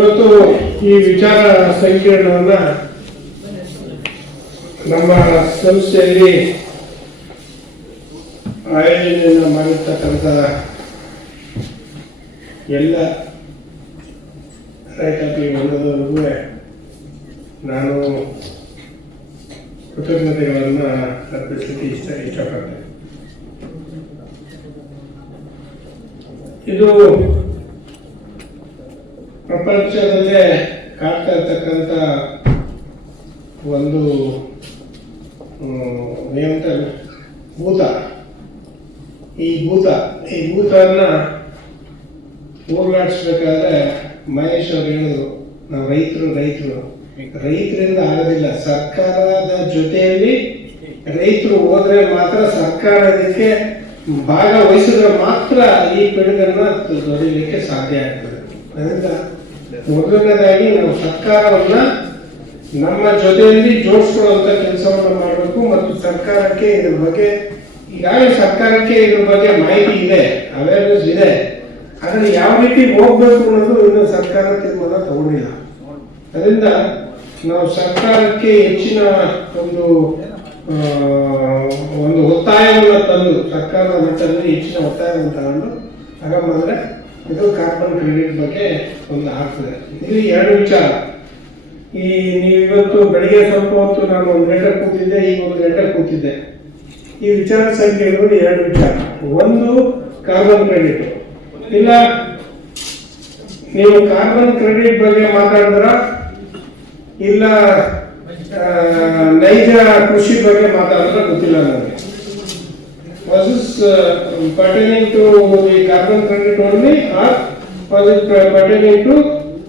ಇವತ್ತು ಈ ವಿಚಾರ ಸಂಕಿರಣವನ್ನ ನಮ್ಮ ಸಂಸ್ಥೆಯಲ್ಲಿ ಆಯೋಜನೆಯನ್ನು ಮಾಡಿರ್ತಕ್ಕಂಥ ಎಲ್ಲ ರೈತಾಪಿ ವರ್ಗದವರಿಗೂ ನಾನು ಕೃತಜ್ಞತೆಗಳನ್ನು ಅರ್ಪಿಸಲಿಕ್ಕೆ ಇಷ್ಟ ಇಷ್ಟಪಡ್ತೇನೆ. ಇದು ಪ್ರಪಂಚದಲ್ಲೇ ಕಾಡ್ತಾ ಇರ್ತಕ್ಕಂಥ ಒಂದು ಏನಂತ ಭೂತ. ಈ ಭೂತ, ಈ ಭೂತನ ಹೋಗ್ಲಾಡಿಸ್ಬೇಕಾದ್ರೆ ಮಹೇಶ್ ಅವ್ರು ಹೇಳಿದ್ರು, ನಾವು ರೈತರು ರೈತರು. ರೈತರಿಂದ ಆಗೋದಿಲ್ಲ, ಸರ್ಕಾರದ ಜೊತೆಯಲ್ಲಿ ರೈತರು ಹೋದ್ರೆ ಮಾತ್ರ ಸರ್ಕಾರ ಇದಕ್ಕೆ ಭಾಗವಹಿಸಿದ್ರೆ ಮಾತ್ರ ಈ ಪಿಡುಗನ್ನ ದೊರೆಯಲಿಕ್ಕೆ ಸಾಧ್ಯ ಆಗ್ತದೆ. ಅದರಿಂದ ಮೊದಲನೇದಾಗಿ ನಾವು ಸರ್ಕಾರವನ್ನ ನಮ್ಮ ಜೊತೆಯಲ್ಲಿ ಜೋಡಿಸ್ಕೊಳ್ಳುವಂತ ಕೆಲಸವನ್ನು ಮಾಡಬೇಕು ಮತ್ತು ಸರ್ಕಾರಕ್ಕೆ ಇದ್ರ ಬಗ್ಗೆ, ಈಗಾಗಲೇ ಸರ್ಕಾರಕ್ಕೆ ಇದ್ರ ಬಗ್ಗೆ ಮಾಹಿತಿ ಇದೆ ಅವೇರ್ನೆಸ್ ಇದೆ. ಆದರೆ ಯಾವ ರೀತಿ ಹೋಗ್ಬೇಕು ಅನ್ನೋದು ಇನ್ನು ಸರ್ಕಾರ ತೀರ್ಮಾನ ತಗೊಂಡಿಲ್ಲ. ಅದರಿಂದ ನಾವು ಸರ್ಕಾರಕ್ಕೆ ಹೆಚ್ಚಿನ ಒಂದು ಒಂದು ಒತ್ತಾಯವನ್ನು ತಂದು ಸರ್ಕಾರದ ಮಟ್ಟದಲ್ಲಿ ಹೆಚ್ಚಿನ ಒತ್ತಾಯವನ್ನು ತಗೊಂಡು ಹಾಗಂದ್ರೆ ಇದು ಕಾರ್ಬನ್ ಕ್ರೆಡಿಟ್ ಬಗ್ಗೆ ಒಂದು ಆಗ್ತದೆ ಇಲ್ಲಿ ಎರಡು ವಿಚಾರ. ಈ ನೀವು ಇವತ್ತು ಬೆಳಿಗ್ಗೆ ಸ್ವಲ್ಪ ಹೊತ್ತು ನಾನು ಒಂದು ಗಂಟೆ ಕೂತಿದ್ದೆ, ಈಗ ಒಂದು ಗಂಟೆ ಕೂತಿದ್ದೆ. ಈ ವಿಚಾರ ಸಂಖ್ಯೆ ಇರೋದು ಎರಡು ವಿಚಾರ. ಒಂದು ಕಾರ್ಬನ್ ಕ್ರೆಡಿಟ್. ಇಲ್ಲ, ನೀವು ಕಾರ್ಬನ್ ಕ್ರೆಡಿಟ್ ಬಗ್ಗೆ ಮಾತಾಡಿದ್ರ? ಇಲ್ಲ ನೈಜ ಕೃಷಿ ಬಗ್ಗೆ ಮಾತಾಡಿದ್ರೆ ಗೊತ್ತಿಲ್ಲ ನನಗೆ. Was this uh, pertaining to the carbon credit only or was it pertaining to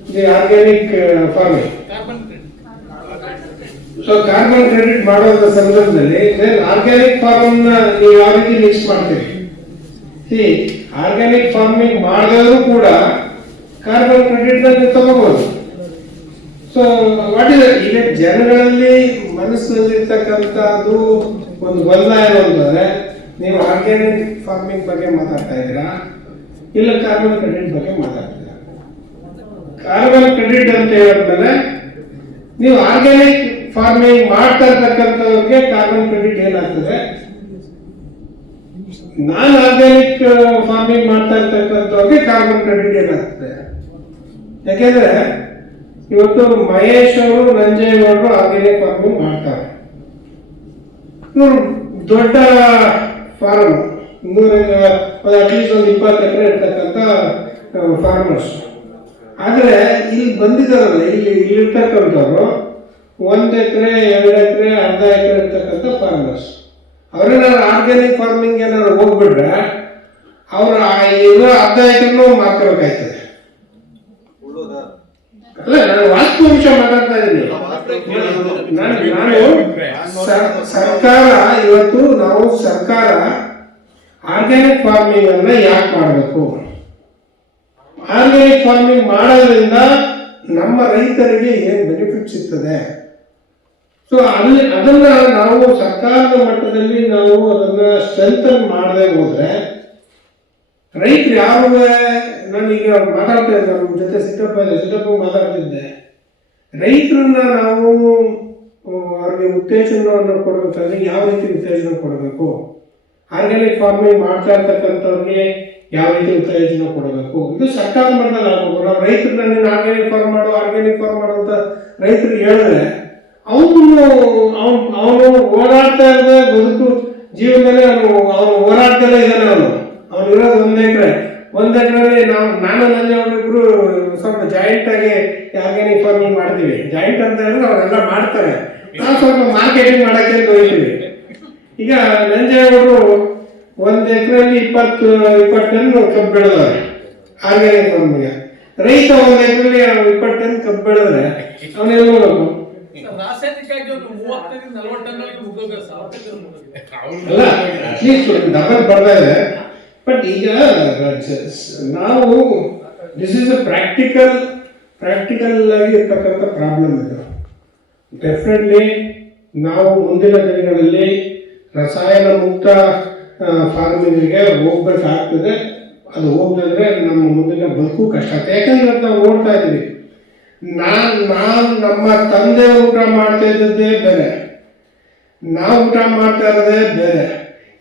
the organic uh? So carbon credit ಮಾಡುವಂತ ಸಂದರ್ಭದಲ್ಲಿ ಆರ್ಗ್ಯಾನಿಕ್ ಫಾರ್ಮ್ ನೀವು ಯಾವ ರೀತಿ ಮಿಕ್ಸ್ ಮಾಡ್ತೀರಿ? ಸಿ ಆರ್ಗ್ಯಾನಿಕ್ ಫಾರ್ಮಿಂಗ್ ಮಾಡಿದ್ರು ಕೂಡ ಕಾರ್ಬನ್ ಕ್ರೆಡಿಟ್ನ ನೀವು ತಗೋಬಹುದು ಸೊ ವಾಟ್ ಇಸ್ ಈಗ ಜನಗಳಲ್ಲಿ ಮನಸ್ಸಿನಲ್ಲಿರ್ತಕ್ಕಂಥದ್ದು ಒಂದು ಗೊಂದಲ ಏನು ಅಂತಂದ್ರೆ ನೀವು ಆರ್ಗ್ಯಾನಿಕ್ ಫಾರ್ಮಿಂಗ್ ಬಗ್ಗೆ ಮಾತಾಡ್ತಾ ಇದ್ದೀರಾ? ಇಲ್ಲ ಕಾರ್ಬನ್ ಕ್ರೆಡಿಟ್ ಬಗ್ಗೆ ಮಾತಾಡ್ತೀರಾ? ಕಾರ್ಬನ್ ಕ್ರೆಡಿಟ್ ಅಂತ ಹೇಳಿದ್ಮೇಲೆ ನೀವು ಆರ್ಗ್ಯಾನಿಕ್ ಫಾರ್ಮಿಂಗ್ ಮಾಡ್ತಾ ಇರ್ತಕ್ಕಂಥವ್ರಿಗೆ ಕಾರ್ಬನ್ ಕ್ರೆಡಿಟ್ ಏನಾಗ್ತದೆ? ನಾನ್ ಆರ್ಗ್ಯಾನಿಕ್ ಫಾರ್ಮಿಂಗ್ ಮಾಡ್ತಾ ಇರ್ತಕ್ಕಂಥವ್ರಿಗೆ ಕಾರ್ಬನ್ ಕ್ರೆಡಿಟ್ ಏನಾಗ್ತದೆ? ಯಾಕೆಂದ್ರೆ ಇವತ್ತು ಮಹೇಶ್ ಅವರು ನಂಜೇಗೌಡರು ಆರ್ಗ್ಯಾನಿಕ್ ಫಾರ್ಮಿಂಗ್ ಮಾಡ್ತಾರೆ. ದೊಡ್ಡ ಫಾರ್ಮ್ ನೂರ ಅಟ್ಲೀಸ್ಟ್ ಒಂದು ಇಪ್ಪತ್ತು ಎಕರೆ ಇರ್ತಕ್ಕಂಥ ಫಾರ್ಮರ್ಸ್ ಆದರೆ ಇಲ್ಲಿ ಬಂದಿದ್ದಾರಲ್ಲ ಇಲ್ಲಿ ಇಲ್ಲಿರ್ತಕ್ಕಂಥವ್ರು ಒಂದು ಎಕರೆ, ಎರಡು ಎಕರೆ, ಅರ್ಧ ಎಕರೆ ಇರ್ತಕ್ಕಂಥ ಫಾರ್ಮರ್ಸ್ ಅವ್ರೇನಾದ್ರು ಆರ್ಗ್ಯಾನಿಕ್ ಫಾರ್ಮಿಂಗ್ ಏನಾದ್ರು ಹೋಗ್ಬಿಟ್ರೆ, ಅವರು ಇರೋ ಅರ್ಧ ಎಕರೆನೂ ಮಾರ್ಕೋಬೇಕಾಯ್ತದೆ ಅಲ್ಲ ನಾನು ವಾಸ್ತವಾಂಶ ಮಾತಾಡ್ತಾ ಇದ್ದೀನಿ. ನಾನು ನಾನು ಸರ್- ಸರ್ಕಾರ ಇವತ್ತು ನಾವು ಸರ್ಕಾರ ಆರ್ಗ್ಯಾನಿಕ್ ಫಾರ್ಮಿಂಗ್ ಅನ್ನ ಯಾಕೆ ಮಾಡಬೇಕು? ಆರ್ಗ್ಯಾನಿಕ್ ಫಾರ್ಮಿಂಗ್ ಮಾಡೋದ್ರಿಂದ ನಮ್ಮ ರೈತರಿಗೆ ಏನು ಬೆನಿಫಿಟ್ ಸಿಗ್ತದೆ? ಸೊ ಅಲ್ಲಿ ಅದನ್ನ ನಾವು ಸರ್ಕಾರದ ಮಟ್ಟದಲ್ಲಿ ನಾವು ಅದನ್ನ ಸ್ಟ್ರೆಂಥನ್ ಮಾಡದೆ ಹೋದ್ರೆ ರೈತರು ಯಾರು ನಾನೀಗ ಮಾತಾಡ್ತಾ ಇದ್ದೆ ನಮ್ಮ ಜೊತೆ ಸಿದ್ದಪ್ಪ ಇದೆ ಸಿದ್ದಪ್ಪ ಮಾತಾಡ್ತಿದ್ದೆ. ರೈತರನ್ನ ನಾವು ಅವ್ರಿಗೆ ಉತ್ತೇಜನವನ್ನು ಕೊಡಬೇಕಾದ್ರೆ ಯಾವ ರೀತಿ ಉತ್ತೇಜನ ಕೊಡಬೇಕು? ಆರ್ಗ್ಯಾನಿಕ್ ಫಾರ್ಮಿಂಗ್ ಮಾಡ್ತಾ ಇರ್ತಕ್ಕಂಥವ್ರಿಗೆ ಯಾವ ರೀತಿ ಉತ್ತೇಜನ ಕೊಡಬೇಕು? ಇದು ಸರ್ಕಾರ ಮಟ್ಟದಲ್ಲಿ ಆಗ್ಬೇಕು. ನಾವು ರೈತರನ್ನ ನೀನು ಆರ್ಗ್ಯಾನಿಕ್ ಫಾರ್ಮ್ ಮಾಡು ಆರ್ಗ್ಯಾನಿಕ್ ಫಾರ್ಮ್ ಮಾಡು ಅಂತ ರೈತರು ಹೇಳಿದ್ರೆ, ಅವನು ಅವನು ಅವನು ಓಡಾಡ್ತಾ ಇದ್ದ ಬದುಕು ಜೀವನದಲ್ಲಿ ಅವನು ಅವನು ಹೋರಾಡ್ತಾನೆ ಇದ್ದಾನೆ ಅವನು. ಅವನು ಇರೋದು ಒಂದ್ ಎಕರೆ. ಒಂದ್ ಎಕರೆ ನಾವು ನಾನು ನನ್ನ ಇಬ್ರು ಸ್ವಲ್ಪ ಜಾಯಿಂಟ್ ಆಗಿ ಆರ್ಗ್ಯಾನಿಕ್ ಫಾರ್ಮಿಂಗ್ ಮಾಡ್ತೀವಿ. ಜಾಯಿಂಟ್ ಅಂತ ಹೇಳಿದ್ರೆ ಅವರೆಲ್ಲ ಮಾಡ್ತಾರೆ. ನಾವು ಸ್ವಲ್ಪ ಮಾರ್ಕೆಟಿಂಗ್ ಮಾಡಕ್ಕೆ ಹೋಗ್ತೀವಿ. ಈಗ ನಂಜೇಗೌಡರು ಒಂದ್ ಎಕರೆಯಲ್ಲಿ ಇಪ್ಪತ್ತು ಇಪ್ಪತ್ತು ಟನ್ ಕಬ್ಬು ಬೆಳೆದವ್ರೆ. ಆರ್ಗ್ಯಾನಿಕ್ ಫಾರ್ಮಿಗೆ ರೈತ ಒಂದ್ ಎಕರೆಯಲ್ಲಿ ಇಪ್ಪತ್ತು ಟನ್ ಕಬ್ಬು ಬೆಳೆದ್ರೆ ಅವನು ಎಲ್ಲಿ ಹೋಗ್ಬೇಕು? ಅಲ್ಲ ಬರ್ತಾ ಇದೆ. ಬಟ್ ಈಗ ನಾವು this is a practical practical ಆಗಿ ಇರ್ತಕ್ಕಂಥ ಪ್ರಾಬ್ಲಮ್ ಇದು. ಡೆಫಿನೆಟ್ಲಿ ನಾವು ಮುಂದಿನ ದಿನಗಳಲ್ಲಿ ರಸಾಯನ ಮುಕ್ತ ಫಾರ್ಮಿಂಗಿಗೆ ಹೋಗ್ಬೇಕಾಗ್ತದೆ. ಅದು ಹೋಗ್ದಿದ್ರೆ ನಮ್ಮ ಮುಂದಿನ ಬದುಕು ಕಷ್ಟ. ಆಗ್ತದೆ ಯಾಕಂದ್ರೆ ನಾವು ನೋಡ್ತಾ ಇದ್ದೀವಿ. ನಾನು ನಾನು ನಮ್ಮ ತಂದೆ ಊಟ ಮಾಡ್ತಾ ಇದ್ದದ್ದೇ ಬೇರೆ. ನಾವು ಊಟ ಮಾಡ್ತಾ ಇರೋದೇ ಬೇರೆ.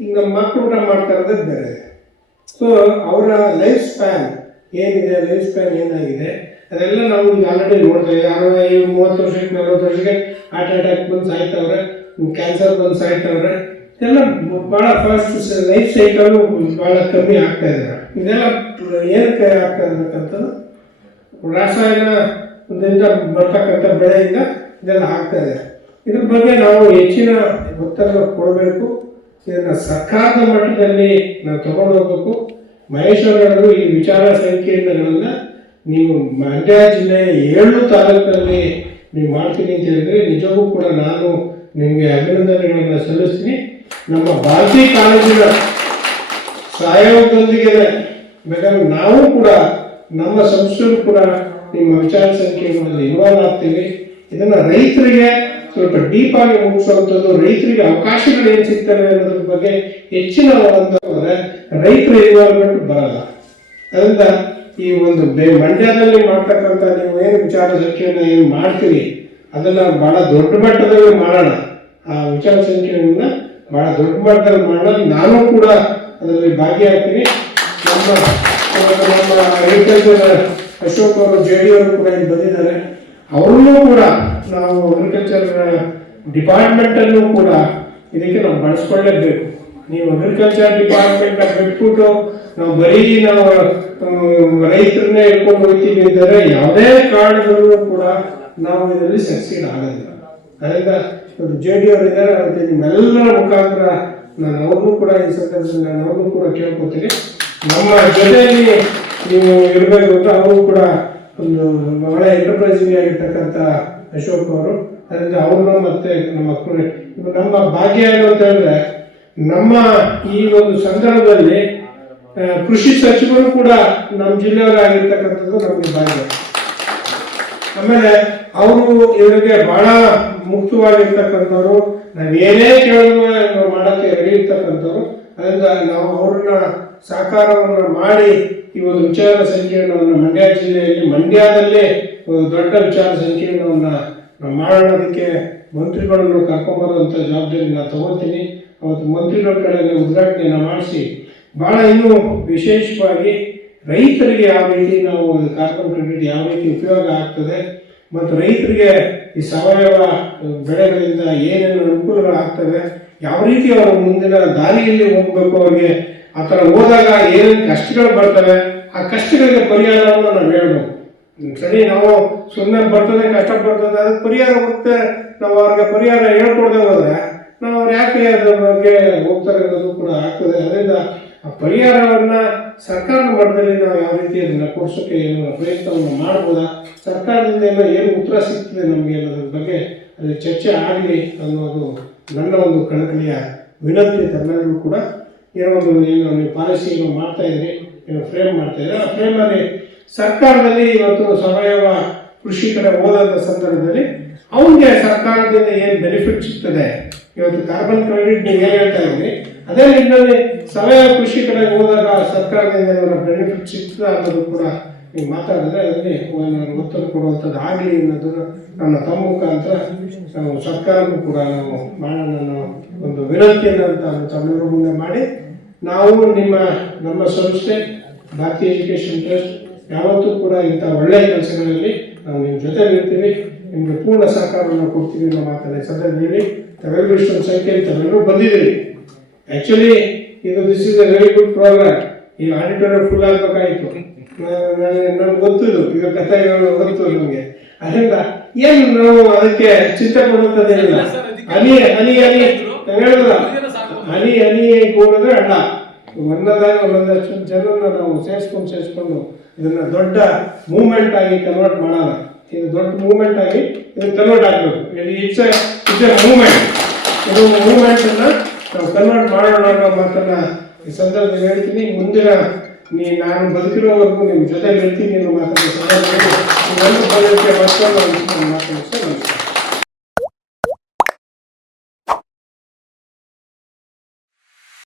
ಈಗ ನಮ್ಮ ಮಕ್ಕಳು ಊಟ ಮಾಡ್ತಾ ಇರೋದೇ ಬೇರೆ. ಸೊ ಅವರ ಲೈಫ್ ಸ್ಪ್ಯಾನ್ ಏನಿದೆ ಲೈಫ್ ಸ್ಪ್ಯಾನ್ ಏನಾಗಿದೆ, ಅದೆಲ್ಲ ನಾವು ಈಗ ಆಲ್ರೆಡಿ ನೋಡ್ತೇವೆ ಯಾರೋ ಈ ಮೂವತ್ತು ವರ್ಷಕ್ಕೆ, ನಲವತ್ತು ವರ್ಷಕ್ಕೆ ಹಾರ್ಟ್ ಅಟ್ಯಾಕ್ ಬಂದು ಸಾಯ್ತವ್ರೆ ಕ್ಯಾನ್ಸರ್ ಬಂದು ಸಾಯ್ತವ್ರೆ, ಇದೆಲ್ಲ ಭಾಳ ಫಾಸ್ಟ್ ಲೈಫ್ ಸೈಕಲ್ ಭಾಳ ಕಮ್ಮಿ ಆಗ್ತಾ ಇದೆ. ಇದೆಲ್ಲ ಏನಕ್ಕೆ ಆಗ್ತಾ ಇರಬೇಕಂತಂದ್ರೆ ರಾಸಾಯನದಿಂದ ಬರ್ತಕ್ಕಂಥ ಬೆಳೆಯಿಂದ ಇದೆಲ್ಲ ಆಗ್ತಾ ಇದೆ. ಇದ್ರ ಬಗ್ಗೆ ನಾವು ಹೆಚ್ಚಿನ ಒತ್ತಡ ಕೊಡಬೇಕು. ಇದನ್ನು ಸರ್ಕಾರದ ಮಟ್ಟದಲ್ಲಿ ನಾವು ತಗೊಂಡು ಹೋಗ್ಬೇಕು. ಮಹೇಶ್ ಅವರು ಈ ವಿಚಾರ ಸಂಕೀರ್ಣಗಳನ್ನ ನೀವು ಮಂಡ್ಯ ಜಿಲ್ಲೆಯ ಏಳು ತಾಲೂಕಲ್ಲಿ ನೀವು ಮಾಡ್ತೀನಿ ಅಂತ ಹೇಳಿದ್ರೆ ನಿಜವೂ ಕೂಡ ನಾನು ನಿಮಗೆ ಅಭಿನಂದನೆಗಳನ್ನು ಸಲ್ಲಿಸ್ತೀನಿ. ನಮ್ಮ ಭಾರತೀಯ ಕಾಲೇಜಿನ ಸಹಯೋಗದೊಂದಿಗೆ ಬೇಕಾದ್ರೆ ನಾವು ಕೂಡ ನಮ್ಮ ಸಂಸ್ಥೆಯು ಕೂಡ ನಿಮ್ಮ ವಿಚಾರ ಸಂಕೀರ್ಣದಲ್ಲಿ ಇನ್ವಾಲ್ವ್ ಆಗ್ತೀವಿ. ಇದನ್ನು ರೈತರಿಗೆ ಸ್ವಲ್ಪ ಡೀಪ್ ಆಗಿ ಮುಗಿಸುವಂಥದ್ದು ರೈತರಿಗೆ ಅವಕಾಶಗಳು ಏನು ಸಿಗ್ತವೆ ಅನ್ನೋದ್ರ ಬಗ್ಗೆ ಹೆಚ್ಚಿನ ಹೋದ್ರೆ ರೈತರ ಇನ್ವಾಲ್ವ್ಮೆಂಟ್ ಬರಲ್ಲ. ಅದರಿಂದ ಈ ಒಂದು ಬೆ, ಮಂಡ್ಯದಲ್ಲಿ ಮಾಡ್ತಕ್ಕಂಥ ನೀವು ಏನು ವಿಚಾರ ಸಂಖ್ಯೆಯನ್ನು ಏನು ಮಾಡ್ತೀರಿ, ಅದನ್ನ ಬಹಳ ದೊಡ್ಡ ಮಟ್ಟದಲ್ಲಿ ಮಾಡೋಣ. ಆ ವಿಚಾರ ಸಂಖ್ಯೆಯನ್ನ ಬಹಳ ದೊಡ್ಡ ಮಟ್ಟದಲ್ಲಿ ಮಾಡೋಣ ನಾನು ಕೂಡ ಅದರಲ್ಲಿ ಭಾಗಿಯಾಗ್ತೀನಿ. ನಮ್ಮ ನಮ್ಮ ಅಗ್ರಿಕಲ್ಚರ್ ಅಶೋಕ್ ಅವರು, ಜೆ ಡಿ ಅವರು ಕೂಡ ಇಲ್ಲಿ ಬಂದಿದ್ದಾರೆ. ಅವ್ರನ್ನೂ ಕೂಡ ನಾವು ಅಗ್ರಿಕಲ್ಚರ್ ಡಿಪಾರ್ಟ್ಮೆಂಟಲ್ಲೂ ಕೂಡ ಇದಕ್ಕೆ ನಾವು ಬಳಸ್ಕೊಳ್ಳೇಬೇಕು. ನೀವು ಅಗ್ರಿಕಲ್ಚರ್ ಡಿಪಾರ್ಟ್ಮೆಂಟ್ ಬಿಟ್ಬಿಟ್ಟು ನಾವು ಬರೀ ನಾವು ರೈತರನ್ನೇ ಇಟ್ಕೊಂಡು ಹೋಗ್ತೀವಿ ಅಂದರೆ ಯಾವುದೇ ಕಾರಣದಲ್ಲೂ ಕೂಡ ನಾವು ಇದರಲ್ಲಿ ಸಕ್ಸೀಡ್ ಆಗೋದಿಲ್ಲ ಅದರಿಂದ ಜೆ ಡಿ ಅವರು ಇದ್ದಾರೆ ನಿಮ್ಮೆಲ್ಲರ ಮುಖಾಂತರ ನಾನು ಅವ್ರಿಗೂ ಕೂಡ ಈ ಸಂದರ್ಭದಲ್ಲಿ ನಾನು ಅವ್ರಿಗೂ ಕೂಡ ಕೇಳ್ಕೊತೀನಿ. ನಮ್ಮ ಜೊತೆಯಲ್ಲಿ ನೀವು ಇರಬೇಕು ಅಂತ ಅವರು ಕೂಡ ಒಂದು ಬಹಳ ಎಂಟರ್ಪ್ರೈಸಿಂಗ್ ಆಗಿರ್ತಕ್ಕಂಥ ಅಶೋಕ್ ಅವರು, ಅದರಿಂದ ಅವ್ರನ್ನ ಮತ್ತೆ ನಮ್ಮ ನಮ್ಮ ಭಾಗ್ಯ ಏನು ಅಂತ ಹೇಳಿದ್ರೆ, ನಮ್ಮ ಈ ಒಂದು ಸಂದರ್ಭದಲ್ಲಿ ಕೃಷಿ ಸಚಿವರು ಕೂಡ ನಮ್ಮ ಜಿಲ್ಲೆಯವರಾಗಿರ್ತಕ್ಕಂಥದ್ದು ನಮಗೆ ಭಾಗ್ಯ. ಆಮೇಲೆ ಅವರು ಇವರಿಗೆ ಬಹಳ ಮುಕ್ತವಾಗಿರ್ತಕ್ಕಂಥವ್ರು ನಾವೇನೇ ಕೇಳಿದ್ರು ಮಾಡಕ್ಕೆ ರೆಡಿ ಇರ್ತಕ್ಕಂಥವ್ರು, ಅದರಿಂದ ನಾವು ಅವ್ರನ್ನ ಸಹಕಾರವನ್ನು ಮಾಡಿ ಈ ಒಂದು ವಿಚಾರ ಸಂಖ್ಯೆಯನ್ನು ಮಂಡ್ಯ ಜಿಲ್ಲೆಯಲ್ಲಿ ಮಂಡ್ಯದಲ್ಲೇ ಒಂದು ದೊಡ್ಡ ವಿಚಾರ ಸಂಕೀರ್ಣವನ್ನು ಮಾಡೋದಕ್ಕೆ ಮಂತ್ರಿಗಳನ್ನು ಕರ್ಕೊಂಬರುವಂತ ಜವಾಬ್ದಾರಿ ನಾನು ತಗೋತೀನಿ. ಅವತ್ತು ಮಂತ್ರಿಗಳ ಕಡೆ ಉದ್ಘಾಟನೆಯನ್ನು ಮಾಡಿಸಿ ಬಹಳ ಇನ್ನೂ ವಿಶೇಷವಾಗಿ ರೈತರಿಗೆ ಯಾವ ರೀತಿ ನಾವು ಕಾರ್ಬನ್ ಕ್ರೆಡಿಟ್ ಯಾವ ರೀತಿ ಉಪಯೋಗ ಆಗ್ತದೆ ಮತ್ತು ರೈತರಿಗೆ ಈ ಸಾವಯವ ಬೆಳೆಗಳಿಂದ ಏನೇನು ಅನುಕೂಲಗಳು ಆಗ್ತವೆ, ಯಾವ ರೀತಿ ಅವರು ಮುಂದಿನ ದಾರಿಯಲ್ಲಿ ಹೋಗ್ಬೇಕು ಅವ್ರಿಗೆ, ಆ ಥರ ಹೋದಾಗ ಏನೇನು ಕಷ್ಟಗಳು ಬರ್ತವೆ, ಆ ಕಷ್ಟಗಳಿಗೆ ಪರಿಹಾರವನ್ನು ನಾವು ಹೇಳ್ಬೇಕು ಸರಿ, ನಾವು ಸುಮ್ಮನೆ ಬರ್ತದೆ, ಕಷ್ಟ ಬರ್ತದೆ ಅದಕ್ಕೆ ಪರಿಹಾರ ಮತ್ತೆ ನಾವು ಅವ್ರಿಗೆ ಪರಿಹಾರ ಹೇಳ್ಕೊಡ್ದೆ ಹೋದ್ರೆ ನಾವು ಅವ್ರು ಯಾಕೆ ಅದ್ರ ಬಗ್ಗೆ ಹೋಗ್ತಾರೆ ಅನ್ನೋದು ಕೂಡ ಆಗ್ತದೆ. ಅದರಿಂದ ಆ ಪರಿಹಾರವನ್ನ ಸರ್ಕಾರದ ಮಟ್ಟದಲ್ಲಿ ನಾವು ಯಾವ ರೀತಿ ಅದನ್ನು ಕೊಡ್ಸೋಕೆ ಏನು ಪ್ರಯತ್ನವನ್ನು ಮಾಡ್ಬೋದಾ? ಸರ್ಕಾರದಿಂದ ಎಲ್ಲ ಏನು ಉತ್ತರ ಸಿಗ್ತದೆ ನಮಗೆ ಅನ್ನೋದ್ರ ಬಗ್ಗೆ ಅದು ಚರ್ಚೆ ಆಗಲಿ ಅನ್ನೋದು ನನ್ನ ಒಂದು ಕಳಕಳಿಯ ವಿನಂತಿ, ತಮ್ಮೆಲ್ಲರೂ ಕೂಡ ಏನೋ ಒಂದು ಏನು, ನೀವು ಪಾಲಿಸಿ ಏನೋ ಮಾಡ್ತಾ ಇದ್ರಿ, ಏನೋ ಫ್ರೇಮ್ ಮಾಡ್ತಾ ಇದ್ರೆ. ಆ ಫ್ರೇಮಲ್ಲಿ ಸರ್ಕಾರದಲ್ಲಿ ಇವತ್ತು ಸಾವಯವ ಕೃಷಿ ಕಡೆ ಹೋದಂಥ ಸಂದರ್ಭದಲ್ಲಿ ಅವನಿಗೆ ಸರ್ಕಾರದಿಂದ ಏನು ಬೆನಿಫಿಟ್ ಸಿಗ್ತದೆ? ಇವತ್ತು ಕಾರ್ಬನ್ ಕ್ರೆಡಿಟ್ ಏನು ಹೇಳ್ತಾ ಇದ್ರಿ? ಅದೇ ನಿಟ್ಟಿನಲ್ಲಿ ಸಾವಯವ ಕೃಷಿ ಕಡೆ ಹೋದಾಗ ಸರ್ಕಾರದಿಂದ ಏನಾದ್ರು ಬೆನಿಫಿಟ್ ಸಿಗ್ತದೆ ಅನ್ನೋದು ಕೂಡ ನೀವು ಮಾತಾಡಿದ್ರೆ ಅದರಲ್ಲಿ ಒಂದು ಒತ್ತಡ ಕೊಡುವಂಥದ್ದು ಆಗಲಿ ಅನ್ನೋದನ್ನು ನನ್ನ ತಮ್ಮ ಮುಖಾಂತರ ನಾವು ಸರ್ಕಾರಕ್ಕೂ ಕೂಡ ನಾವು ಮಾಡೋಣ ಒಂದು ವಿನಂತಿಯನ್ನು ಅಂತ ತಮ್ಮೆಲ್ಲರ ಮುಂದೆ ಮಾಡಿ ನಾವು ನಿಮ್ಮ ನಮ್ಮ ಸಂಸ್ಥೆ ಭಾರತೀಯ ಎಜುಕೇಶನ್ ಟ್ರಸ್ಟ್ ಯಾವತ್ತೂ ಕೂಡ ಇಂಥ ಒಳ್ಳೆಯ ಕೆಲಸಗಳಲ್ಲಿ ನಾವು ನಿಮ್ಮ ಜೊತೆ ಇರ್ತೀವಿ ನಿಮಗೆ ಪೂರ್ಣ ಸಹಕಾರವನ್ನು ಕೊಡ್ತೀವಿ ಅನ್ನೋ ಮಾತನ್ನ ಸಂದರ್ಭದಲ್ಲಿ ತಾವೆಲ್ಲರೂ ಇಷ್ಟೊಂದು ಸಂಖ್ಯೆ ತಾವೆಲ್ಲರೂ ಬಂದಿದ್ದೀರಿ. ಆ್ಯಕ್ಚುಲಿ ಇದು this is a very good programme ಈ ಆಡಿಟೋರಿಯಂ ಫುಲ್ ಆಗಬೇಕಾಯಿತು. ನಮ್ಗೆ ಗೊತ್ತು ಇದು. ಈಗ ಕಥೆಗಳು ಗೊತ್ತು ನಮಗೆ. ಅದರಿಂದ ಏನು ನಾವು ಅದಕ್ಕೆ ಚಿಂತೆ ಪಡುವಂಥದ್ದೇನಿಲ್ಲ ಹನಿ ಹನಿ ಹನಿ. ಹೇಳಿದ್ರ. ಹನಿ ಹನಿ ಕೂಡಿದ್ರೆ ಅಣ್ಣ. ಒಂದೊಂದಾಗಿ ಒಂದೊಂದಷ್ಟು ಜನರನ್ನ ನಾವು ಸೇರಿಸ್ಕೊಂಡು ಸೇರಿಸ್ಕೊಂಡು ಇದನ್ನ ದೊಡ್ಡ ಮೂವ್ಮೆಂಟ್ ಆಗಿ ಕನ್ವರ್ಟ್ ಮಾಡೋಣ. ಇದು ದೊಡ್ಡ ಮೂವ್ಮೆಂಟ್ ಆಗಿ ಇದು ಕನ್ವರ್ಟ್ ಆಗಬೇಕು. ಇಟ್ಸ್ ಇಟ್ಸ್ ಎ ಮೂವ್ಮೆಂಟ್ ಇದು ಮೂವ್ಮೆಂಟ್ ಅನ್ನ ನಾವು ಕನ್ವರ್ಟ್ ಮಾಡೋಣ ಅನ್ನೋ ಮಾತನ್ನ ಈ ಸಂದರ್ಭದಲ್ಲಿ ಹೇಳ್ತೀನಿ. ಮುಂದಿನ ನೀ, ನಾನು ಬದುಕಿರೋವರೆಗೂ ನಿಮ್ಮ ಜೊತೆ ಇರ್ತೀನಿ ಅನ್ನೋ ಮಾತನ್ನು ಸಂದರ್ಭದಲ್ಲಿ ಮತ್ತೊಂದು ಮಾತನ್ನ ನಮಸ್ಕಾರ